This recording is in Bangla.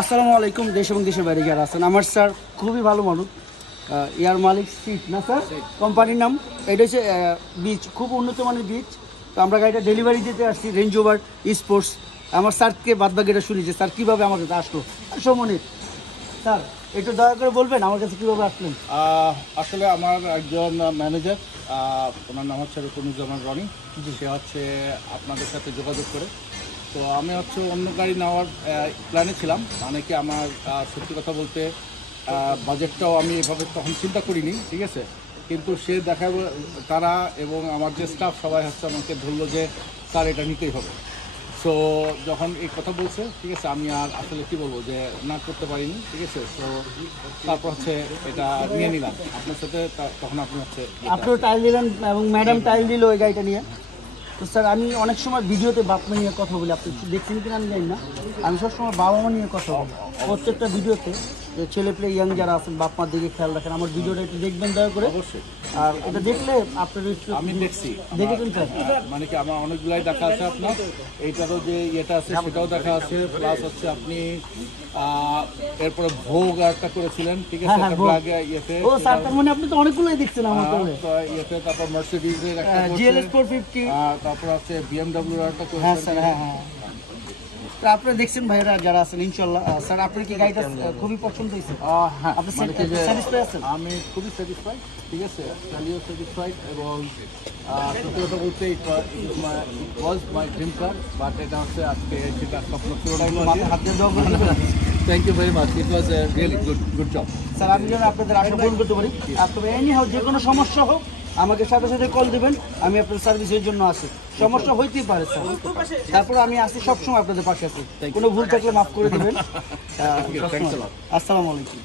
আসসালামু আলাইকুম। দেশ এবং দেশের বাইরে যারা আছেন, আমার স্যার খুবই ভালো মানুষ। এয়ার মালিক সিট না স্যার, কোম্পানির নাম। এটা হচ্ছে বীজ, খুব উন্নত মানের বীজ। তো আমরা গাড়িটা ডেলিভারি দিতে আসছি, রেঞ্জ ওভার স্পোর্টস। আমার স্যারকে বাদ বাকিটা শুনি যে স্যার কীভাবে আমার কাছে আসলো। সমনিত স্যার, একটু দয়া করে বলবেন আমার কাছে কীভাবে আসলেন? আসলে আমার একজন ম্যানেজার, ওনার নাম হচ্ছে রুকনুজ্জামান রনি, সে হচ্ছে আপনাদের সাথে যোগাযোগ করে। তো আমি হচ্ছে অন্য গাড়ি নেওয়ার প্ল্যানে ছিলাম, মানে কি আমার সত্যি কথা বলতে বাজেটটাও আমি এভাবে তখন চিন্তা করিনি, ঠিক আছে। কিন্তু সে তারা এবং আমার যে স্টাফ সবাই হচ্ছে আমাকে ধরলো যে স্যার এটা নিতেই হবে। সো যখন এই কথা বলছে, ঠিক আছে, আমি আর আসলে কি বলবো যে না করতে পারিনি, ঠিক আছে। তো তারপর হচ্ছে এটা নিয়ে নিলাম আপনার সাথে। তখন আপনি হচ্ছে আপনিও টাইল দিলেন এবং ম্যাডাম টাইল দিল ওই গাড়িটা নিয়ে। তো স্যার, আমি অনেক সময় ভিডিওতে বাপ মা নিয়ে কথা বলি, আপনি দেখছেন কিনা আমি জানি না। আমি সবসময় বাবা মা নিয়ে কথা বলি প্রত্যেকটা ভিডিওতে, যে ছেলে পেলে ইয়াং যারা আছেন বাপ মার দিকে খেয়াল রাখেন। আমার ভিডিওটা একটু দেখবেন দয়া করে। অবশ্যই। আর এটা দেখলে আপনার আমি দেখছি, দেখেছেন স্যার? মানে কি আমার অনেকগুলাই দেখা আছে আপনার, এইটারও যে ইয়েটা আছে সেটাও দেখা আছে। প্লাস হচ্ছে আপনি এরপরে ভোগ একটা করেছিলেন, ঠিক আছে, ইয়েতে। ও স্যার, তার মানে আপনি তো অনেকগুলোই দেখছেন আমার কাছে। ইয়েতে তারপর মার্সিডিজের একটা জিএলএস 450, তারপর হচ্ছে বিএমডব্লিউর একটা হ্যাঁ করেছেন। স্যার, হ্যাঁ। তো আপনারা দেখছেন ভাইরা যারা আছেন, ইনশাল্লাহ। স্যার, আপনার কি গাড়িটা খুবই পছন্দ হয়েছে? হ্যাঁ, আপনি মানে কি যে স্যাটিসফাই আছেন? আমি খুবই স্যাটিসফাইড, ঠিক আছে, চালিয়েও স্যাটিসফাইড। এবং সত্যি কথা বলতে ইট ওয়াজ মাই ড্রিম কার, বাট এটা হচ্ছে আজকে সেটা স্বপ্ন পূরণ হলো। মাথায় হাত দিয়ে দোয়া করে দিবেন। Thank you very much, it was a really good job. Sir, আমি যেন আপনাদের আশা পূরণ করতে পারি। আপনার এনি হোক, যে কোনো সমস্যা হোক আমাকে সাথে সাথে কল দেবেন, আমি আপনার সার্ভিসের জন্য আসি। সমস্যা হইতেই পারে স্যার, তারপর আমি আসি, সবসময় আপনাদের পাশে আছি। কোনো ভুল থাকলে মাফ করে দেবেন। আসসালামু আলাইকুম।